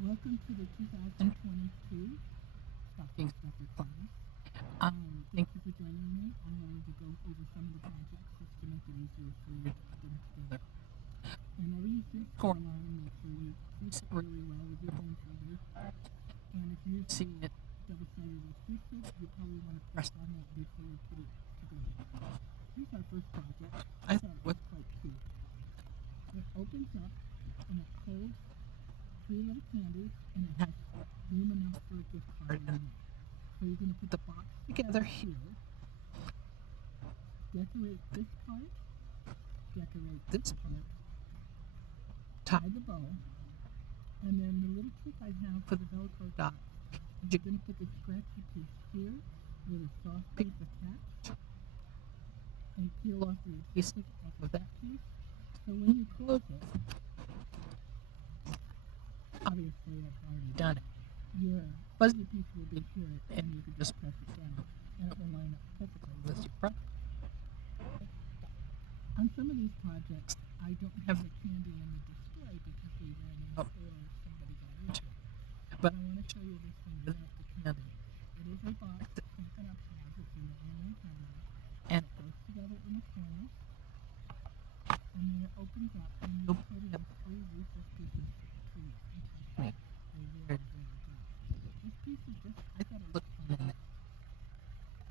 Welcome to the 2022 Stocking Stuffer class. Thank you for joining me. I wanted to go over some of the projects just to make it easier for you to put them together. Whenever you see a score line, make sure you crease it really well with your bone folder. And if you see it double-sided adhesive, you probably want to press on that before you put it together. Here's our first project. I thought it was quite cute. It opens up and it holds 3 little candies and it has room enough for a gift card in there. So you're going to put the box together here, decorate this part, decorate this part, tie the bow, and then the little trick I have for the Velcro dots is you're going to put the scratchy piece here with a soft piece attached and peel off the adhesive off of that piece. So when you close it, obviously I've already done it. Your fuzzy piece will be here and you can just press it down and it will line up perfectly with your project. On some of these projects, I don't have the candy in the display because we ran out or somebody got into it. But I want to show you this one without the candy. It is a box that Stampin' Up! Has. It's in the online catalog. And it goes together in the corners. And then it opens up and you'll put in 3 useless pieces of trees. And trust me, they're very, very good. This piece is just, I thought it looked fun in it.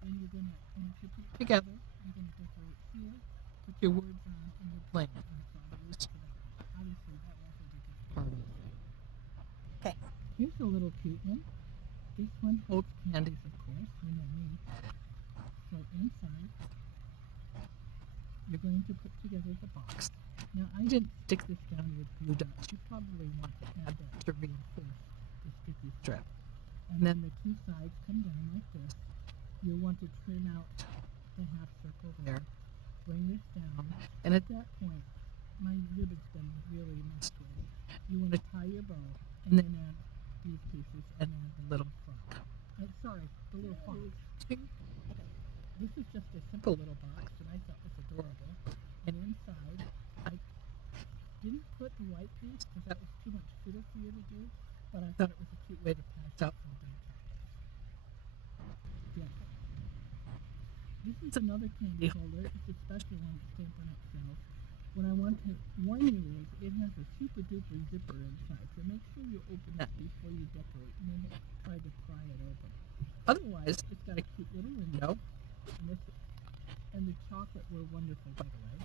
Then you're going to, once you put it together, you're going to decorate here, put your words on, and you're playing it. And that's all there is to that one. Obviously, that won't hold a gift card on it. Okay. Here's a little cute one. This one holds candies, of course. You know me. So inside, you're going to put together the box. Now, I didn't stick this down with glue dots. You probably want to add that to reinforce the sticky strip. And then the 2 sides come down like this. You'll want to trim out the half circle there. Bring this down. And at that point, my ribbon's been really messed with. You want to tie your bow and then add these pieces and add the little frog. The little fox. Okay. This is just a simple little box that I thought was adorable. And inside, I didn't put the white piece because that was too much fiddle for you to do, but I thought it was a cute way to pass out some daytime. Yes. This is another candy holder. It's a special one that Stampin' Up! Sells. What I want to warn you is it has a super duper zipper inside, so make sure you open that before you decorate and then try to pry it open. Otherwise, it's got a cute little window. And the chocolate were wonderful, by the way.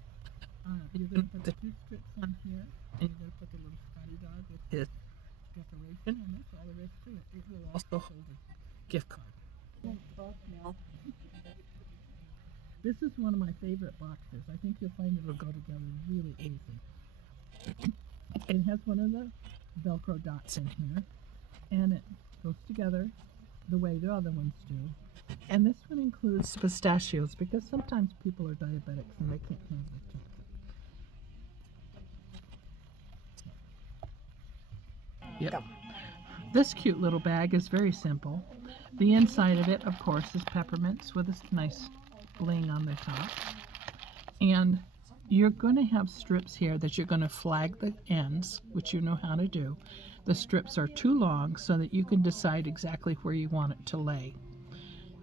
You're going to put the 2 strips on here, and you're going to put the little Scotty dog with his decoration, and that's all there is to it. It will also hold a gift card. This is one of my favorite boxes. I think you'll find it'll go together really easy. It has one of the Velcro dots in here, and it goes together the way the other ones do. And this one includes pistachios because sometimes people are diabetics and they can't have the chocolate. Yep. This cute little bag is very simple. The inside of it, of course, is peppermints with this nice bling on the top. And you're going to have strips here that you're going to flag the ends, which you know how to do. The strips are too long so that you can decide exactly where you want it to lay.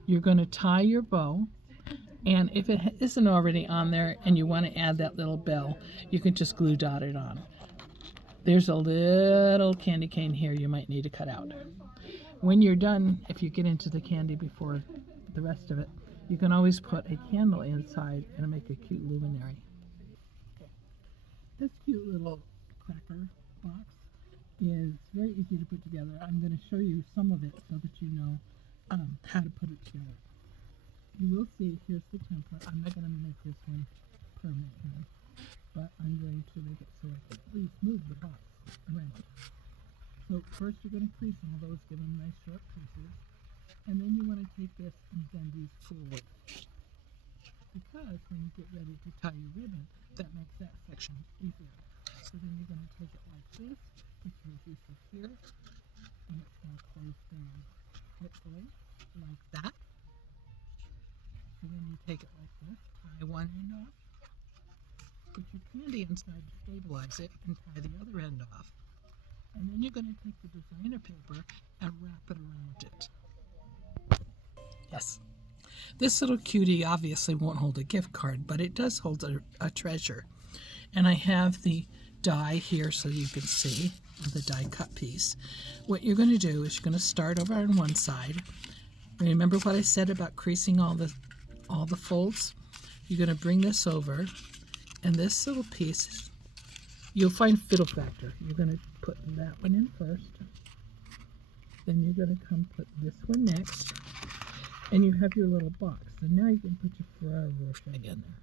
You're going to tie your bow, and if it isn't already on there and you want to add that little bell, you can just glue dot it on. There's a little candy cane here you might need to cut out. When you're done, if you get into the candy before the rest of it, you can always put a candle inside and make a cute luminary. This cute little cracker box is very easy to put together. I'm going to show you some of it so that you know how to put it together. You will see, here's the template. I'm not going to make this one permanent here, but I'm going to make it so I can at least move the box around. So first you're going to crease all those, give them nice short creases, and then you want to take this and bend these forward. Because when you get ready to tie your ribbon, that makes that section easier. So then you're going to take it like this, put your adhesive here, and it's going to close down hopefully like that. So then you take it like this, tie one end off, put your candy inside to stabilize it, and tie the other end off. And then you're going to take the designer paper and wrap it around it. Yes. This little cutie obviously won't hold a gift card, but it does hold a treasure. And I have the die here so you can see the die cut piece. What you're going to do is you're going to start over on one side. Remember what I said about creasing all the folds? You're going to bring this over, and this little piece, you'll find fiddle factor. You're going to put that one in first. Then you're going to come put this one next. And you have your little box. So now you can put your Ferrero Rocher in there.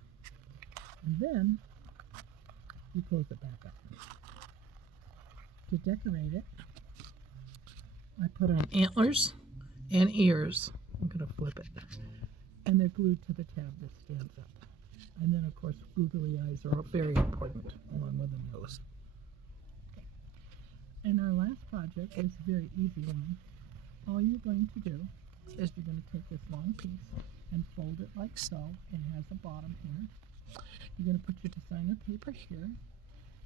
And then you close it back up. To decorate it, I put on antlers and ears. I'm going to flip it. And they're glued to the tab that stands up. And then, of course, googly eyes are very important, along with the nose. Okay. And our last project is a very easy one. All you're going to do is you're going to take this long piece and fold it like so. It has a bottom here. You're going to put your designer paper here.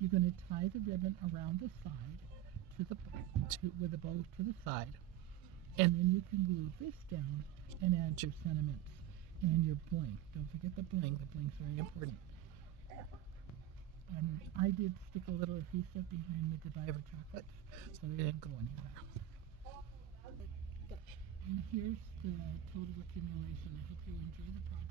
You're going to tie the ribbon around the side with a bow to the side. And then you can glue this down and add your sentiments and your bling. Don't forget the bling. The bling's very important. And I did stick a little adhesive behind the Godiva chocolates so they didn't go anywhere. And here's the total accumulation. I hope you enjoy the project.